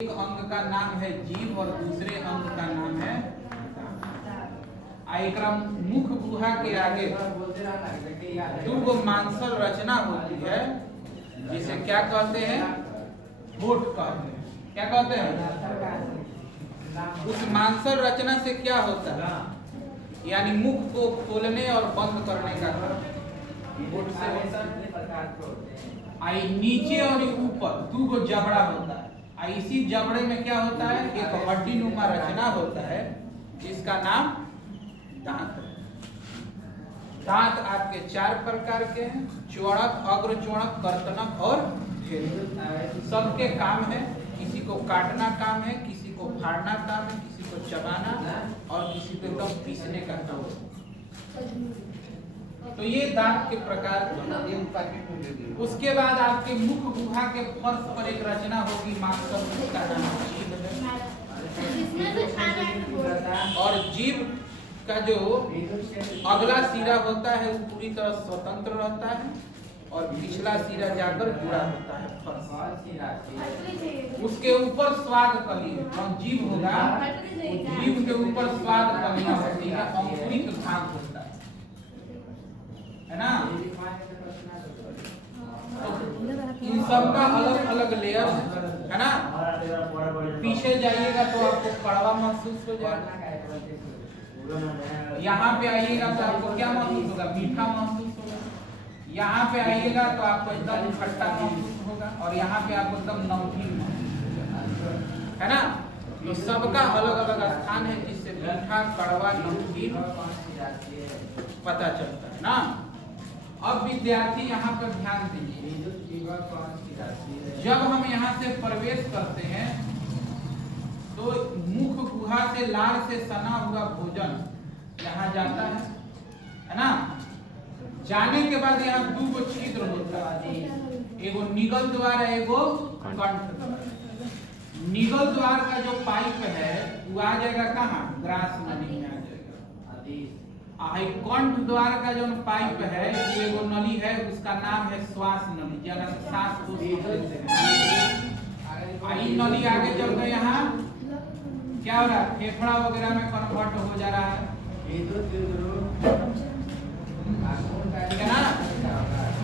एक अंग का नाम है जीव और दूसरे अंग का नाम है आयक्रम। मुख गुहा के आगे दो मांसल रचना होती है जिसे क्या कहते हैं, होठ कहते हैं। क्या कहते हैं? उस मांसल रचना से क्या होता है, यानी मुख को खोलने और बंद करने का होठ से होता है। आई नीचे और ऊपर दो जबड़ा होता है। इसी जबड़े में क्या होता है, एक हड्डी नुमा रचना होता है जिसका नाम दांत है। दांत आपके चार प्रकार के हैं, चौड़क, अग्र चौड़क, कर्तनक और भेद। सबके काम है, किसी को काटना काम है, किसी को फाड़ना काम है, किसी को चबाना और किसी को एकदम पीसने का काम है। तो ये दांत के प्रकार। उसके बाद आपके मुख गुहा के फर्श पर एक रचना होगी मांसल, उसका नाम जीभ है। और जीभ का जो अगला सिरा होता है वो पूरी तरह स्वतंत्र रहता है और पिछला सिरा जाकर जुड़ा होता है फर्श। उसके ऊपर स्वाद कली है, जीभ होगा, जीभ के ऊपर स्वाद कलियां होती है, अंकुरित भाग होता है ना। इन सब का अलग अलग लेयर है ना। पीछे जाइएगा तो आपको कड़वा महसूस हो जाएगा, यहाँ पे आइएगा तो आपको क्या महसूस होगा, मीठा महसूस होगा। यहाँ पे आइएगा तो आपको एकदम खट्टा महसूस होगा और यहाँ पे आपको एकदम नमकीन महसूस होगा, है ना। तो सबका अलग अलग स्थान है जिससे मीठा, कड़वा, नमकीन पता चलता है ना। अब विद्यार्थी यहाँ पर ध्यान दीजिए, जब हम यहाँ से प्रवेश करते हैं तो मुख गुहा से लार से सना हुआ भोजन यहाँ जाता है ना। जाने के बाद यहाँ दो छिद्र होता है, एगो निगल द्वार है, एगो कंठ द्वार। निगल द्वार का जो पाइप है वो आ जाएगा कहाँ, ग्रास नली में आ जाएगा। कंठ द्वार का जो पाइप है वो एगो नली है, उसका नाम है श्वास नली, जहाँ से सांस को नली आगे चल गए यहाँ क्या हो रहा है, फेफड़ा वगैरह में कन्वर्ट हो जा रहा है, ठीक है ना।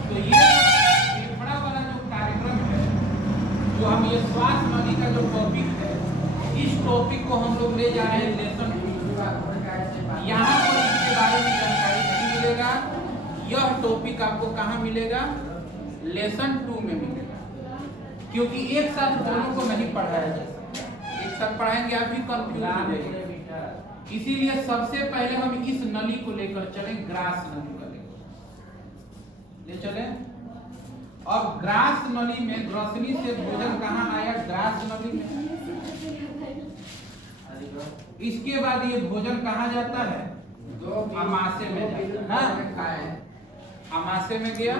तो ये फेफड़ा वाला जो कार्यक्रम है, जो हम ये श्वास नली का जो टॉपिक है, इस टॉपिक को हम लोग ले जा रहे हैं लेसन 2। यहाँ पर इसके बारे में जानकारी नहीं मिलेगा, यह टॉपिक आपको कहाँ मिलेगा, लेसन 2 में मिलेगा, क्योंकि एक साथ दोनों को नहीं पढ़ाया जा सकता। एक साथ पढ़ाएंगे आप भी कंफ्यूज हो जाएंगे। इसीलिए सबसे पहले हम इस नली को लेकर चले, ग्रास नली को ले चले। अब ग्रास नली में ग्रसनी से भोजन कहाँ आया, ग्रास नली में। इसके बाद ये भोजन कहाँ जाता है, आमाशय में जाता है। आमाशय में गया,